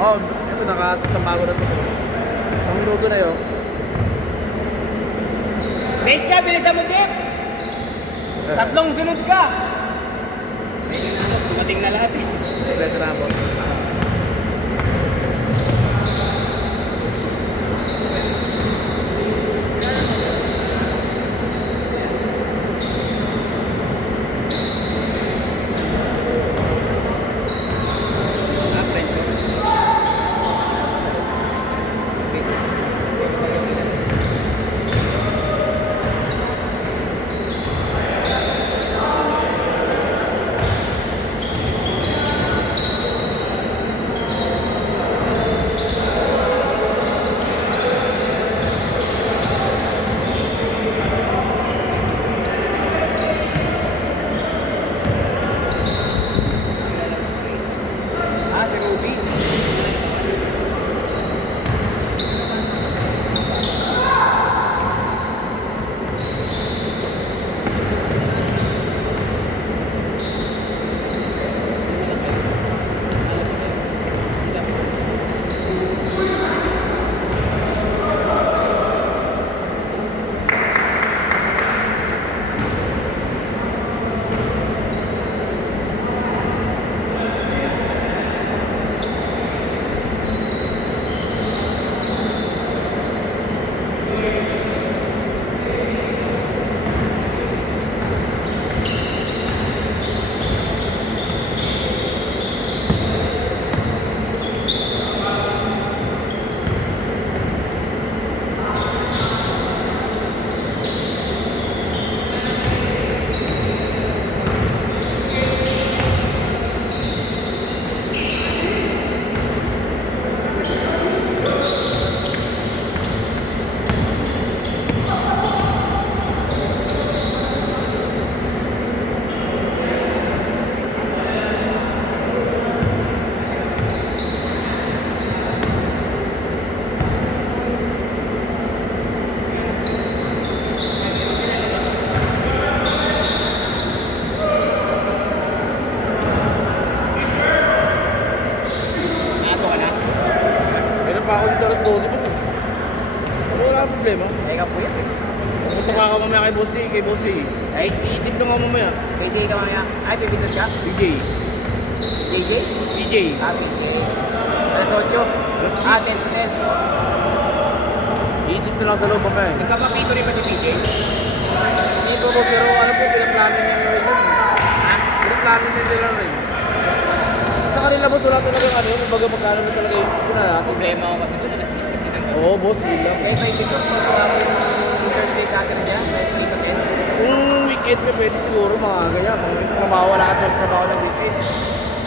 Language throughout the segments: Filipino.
Oh, ito nakasatang bago na ito. Isang minuto na yun. Late ka, bilisan mo, Jeff! Tatlong sunod ka! Ayun na, dumating na lahat eh. Kompleto na po. Ah, friend ko. Ah, si Ruby. Nato ka na? Meron pa ako dito alas 12 boss. Ano wala akong problema? Teka po yan. Kung saka ka mamaya kay Boss J. Ay, Iitip lang ako mamaya. PJ ka mamaya. Ay, bibigyan ka? DJ. JJ? DJ. Ah, PJ. Alas 8. Alas 10. Ah, 10 to 10. Iitip na lang sa loob mamaya. Nagkapapito rin ba si PJ? Hindi po boss, pero ano po, pinaplano niya rin yun. Ha? Pinaplano niya nila rin. Sa kanila boss, wala talaga ano yun. Kumbaga magkano na talaga yung puna natin. Problema ko kasi doon. Alas 10 kasi ng gabi. Oo boss, yun lang. Kahit may dito, pagkawa ko yung Thursday, Saturday, next week again. Kung weekend pa pwede siguro mga ganyan. Kung mawala ka ng trabaho ng weekend.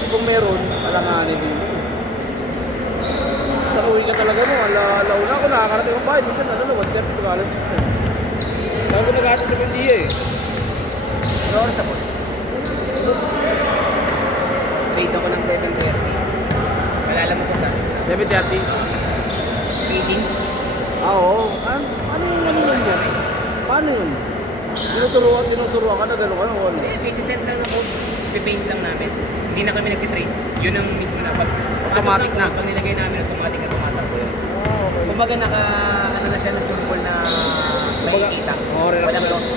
Eh, kung meron, alanganin din boss. Nakuwi ka talaga mo. Alauna ko nakakarating ang bahay. Minsan ano na, 1:30 to alas 10. Bago nag-aato sa Pandiya eh. Ano oras sa boss? Trade ako ng 7:30. Malala mo ko saan? 7:30. Reading? Ah, oo. Ano yung ano yun boss? Paano yun? Tinuturuan ka na gano'n ka na wala. Hindi, base-set lang ako. Base lang namin. Hindi na kami nag-trade. Yun ang mismo na pag... Automatic na. Pag nilagay namin, automatic na tumatakbo yun. Ah, okay. Kumbaga ano na siya na symbol na Kumbaga, makikita. oo, relax Walang na. loss.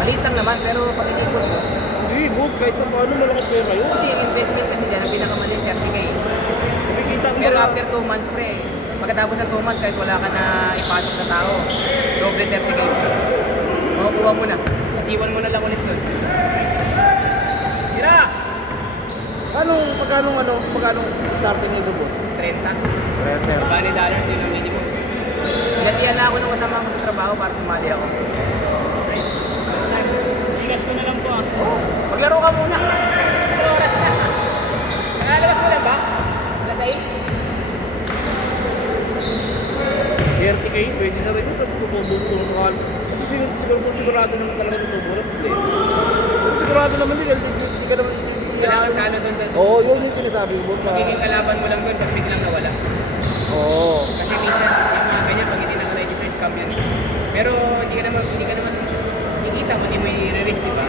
Maliit lang naman, pero pag inipon mo, Hindi boss, kahit na paano malaki pera yun. hindi, yung investment kasi dyan, ang pinakamaliit 30K. Kumikita ang Pero mga... after 2 months, pre, pagkatapos ng 2 months, kahit wala ka na ipasok na tao, doble 30K. Makukuha mo na. Isiwan mo na lang ulit dun. Tira! Pagkano starting nito boss? 30. $30. Bani dollars yun ang minimum. Pinatiyan na ako nung kasama ko sa trabaho para sumali ako. Bigas ko na lang po ah. Oo, maglaro ka muna. Ano oras na? Nakalabas mo lang ba? Alas 6? 30K, pwede na rin yun. Tapos tutubo ko sa kal. Kasi sigurado naman talaga tutubo na. Hindi. Sigurado naman din. Hindi ka naman... Wala kang talo doon. Oo, yun yung sinasabi ko boss. Magiging kalaban mo lang doon pag biglang nawala. Oo. Kasi minsan, yung mga ganyan, pag hindi naka-register, scam yan. Pero hindi ka naman kikita, hindi mo i-risk, di ba?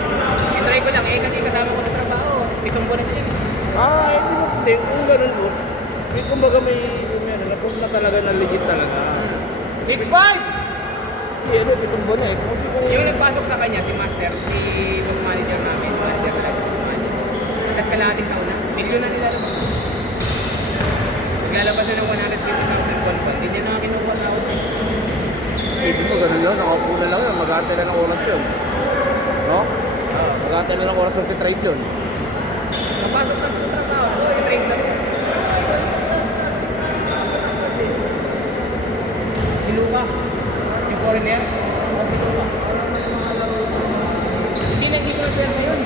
I-try ko lang, kasi kasama ko sa trabaho, 7 buwan na sila. Hindi mo hindi. Kung ganun, boss. May kumbaga may ano, na-prove na talaga na legit talaga. 6'5". Si ano, pitong buwan na eh. Kasi kung... Yung nagpasok sa kanya, si Master, si boss manager namin, manager na si boss manager. Isa't kalahating taon na, milyon na nilalabas na. Naglalabas na ng 150,000 buwan. Hindi niya na kinukuha sa ako. Sabi mo, ganun lang. Nakaupo na lang yun. Mag-aantay na ng oras yun. No? Mag-aantay na ng oras ng titrade yun. Napasok na sa trabaho, tapos nag-train lang. Si Luka, yung foreigner. Hindi na dito na pwersa yun.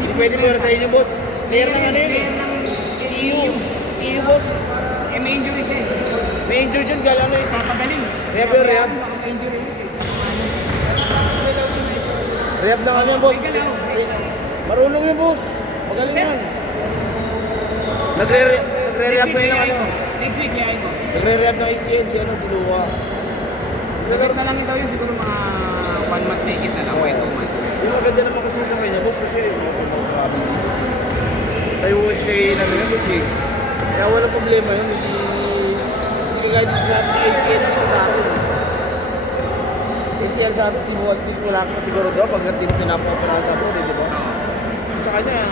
Hindi pwede mo sa inyo, boss. Player ng ano yun eh. CU. CU, boss. May injury siya eh. May injured yun. Gala ano eh. Papagaling. Rehab yun, rehab. Baka may injury yun eh. Rehab ng ano yun, boss. Marunong yun, boss. Magaling yan. Nagre-rehab na yun ng ano. Next week, yayain ko. Nagre-rehab ng ACL si ano, si Luwa. Sagot na lang ito yun, siguro mga 1 month na higit na lang, 2 months. Yung maganda naman kasi sa kanya, boss, kasi sa USA na yun, boss eh. Kaya walang problema yun, hindi kagaya dito sa atin, ACL dito sa atin. ACL sa atin, wala ka siguro daw pag pinapa-opera sa abroad, di ba? Sa kanya,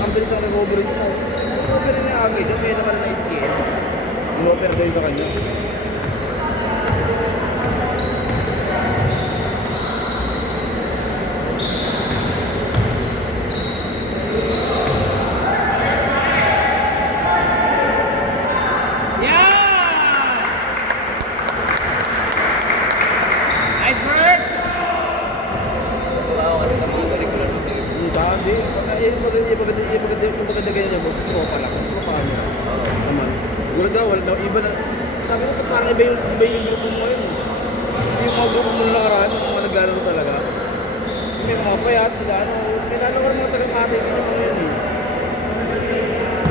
ang bilis ang nag-over rin sa nag-over rin na agad, yung kaya naka na ACL. Nag-over daw sa kanya. Yung maganda ganyan niya, boss, tropa lang. Tropa ano. Sama. Gulat daw, wala daw. Iba na. Sabi ko, parang iba yung grupo mo ngayon. Yung mga grupo mo nakaraan, yung mga naglalaro talaga. May mga payat sila, ano. Kailangan ko mga taga-Pasay, hindi naman ngayon eh.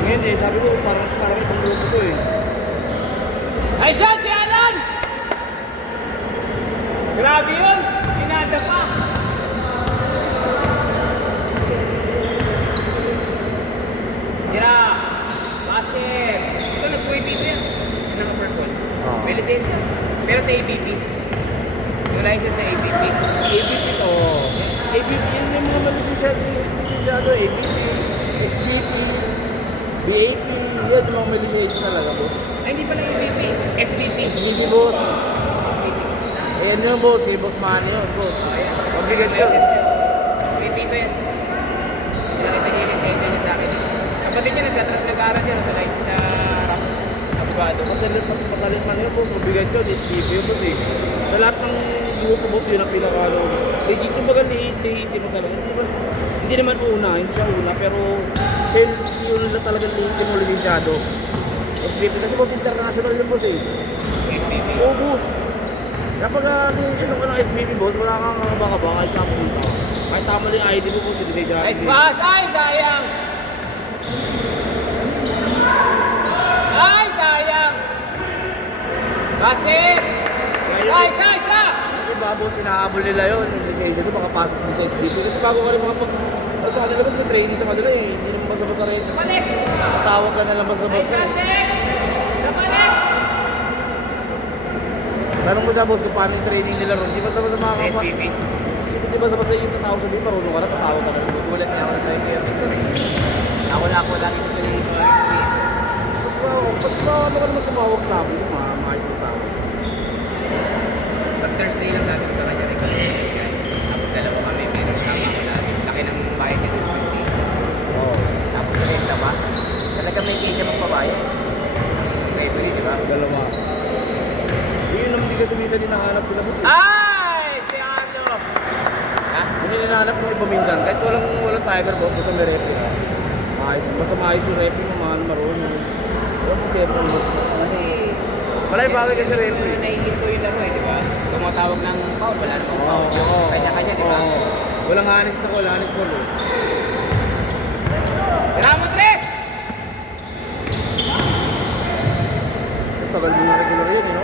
Ngayon eh, sabi ko, parang ibang grupo to eh. Ay, shot! Alan! Grabe yun! Pinada pa! Tira! Basket! Ito, nag-2APP yan. Yung naka-purple. May lisensya. Pero sa ABP. Yung license sa ABP. ABP to. ABP, yun yung mga malisensyado, ABP, SBP, BAP, yan yung mga malisensya talaga, boss. Ay, hindi pala yung BP. SBP. SBP, boss. Ayan yun, boss. Kay Boss Manny yun, boss. Mabigat yun. BP to yan. Nakita niya yung lisensya niya sa akin. Kapatid niya nag-aaral siya sa license sa abogado. Matalit man yun, boss. Mabigat yun. SBP yun, boss eh. Sa lahat ng grupo, boss, yun ang pinaka-ano. Legit yung baga lihiti mo talaga. Hindi naman una, hindi siya una, pero siya yun talagang lihiti mo lisensyado. SBP kasi, boss, international yun, boss eh. SBP. Oo, boss. Kapag sinong ka ng SBP, boss, wala kang baka kahit saan punta. Kahit tama lang yung ID mo, boss, lisensyado. Nice pass! Ay, sayang! Ay, sayang! Basket! Nice, nice, ah! Diba, boss, inahabol nila yun. Yung lisensya doon, makapasok din sa SBP. Kasi bago ka rin sa kanila, boss, may training sa kanila eh. Hindi naman basta-basta rin. Kapalex! Matawag ka na lang basta-basta. Kapalex! Kapalex! Tanong mo sa boss kung paano yung training nila ron. Di basta-basta makakapa. SBP. Di basta-basta yung tatawag sabihin, marunong ka na, tatawag ka na. Gulat niya ako na tayo kaya Victor eh. Ako lang ito sa linggo. Mas ano ka naman tumawag sa akin, maayos ang tawag. Pag Thursday lang sabi ko sa kanya rin. Tapos dalawa kami, meron sama ko lagi. Laki ng bayad niya ng 20. Oo. Tapos kalenda pa. Talaga may hindi siya magpabayad. February, di ba? Dalawa. Yun naman di kasi minsan hinahanap nila boss. Ay! Si ano? Ha? Hindi hinahanap mo iba minsan. Kahit walang tiger boss, basta may repi ka. Basta maayos yung repi mo, marunong. Walang problema ng boss. Kasi... Malay bagay kasi mas referee. naihinto yung laro eh, di ba? Tumatawag ng foul, wala nang foul. Oo. Kanya-kanya, di ba? Oo. Walang honest na call, honest call. Tira mo, Tres! Tagal mo na regular yan, eh, no?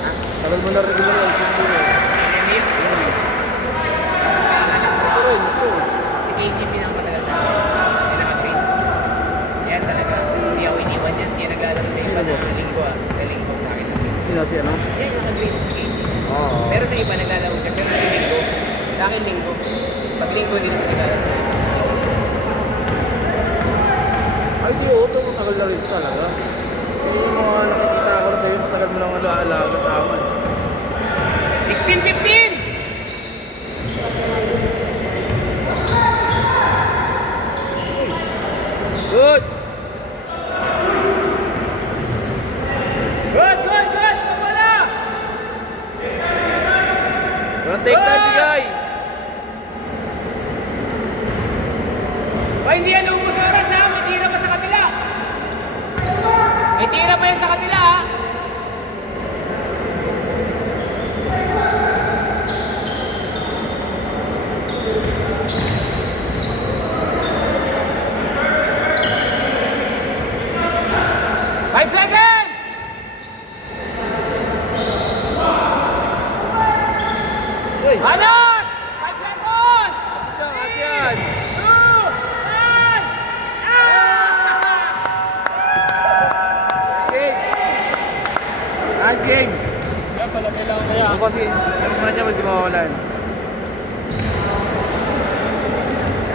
Ha? Tagal mo na regular yan, siguro. Emil? Ito rin, ito. Si KGP nang matagal sa akin. Pinaka-green. si ano? Yan yung naka-green sa KG. Oo. Pero sa iba naglalaro siya, pero hindi linggo. Sa akin linggo. Pag linggo, linggo naglalaro. Ay, di oo, pero matagal na rin ito talaga. Yung mga nakikita ko na sa'yo, matagal mo lang alaga sa amin. 16-15! Good! Good, good, good! Pabala! Walang take time, bigay! O, hindi yan ubus oras ha! May tira pa sa kabila! May tira pa yan sa kabila ha! Five seconds! Uy! Anot! 5 seconds! Takas yan! 2, 1! Game! Nice game! Yan pala kailangan kaya. Ako kasi, ano pa na dyan, mas di mawawalan.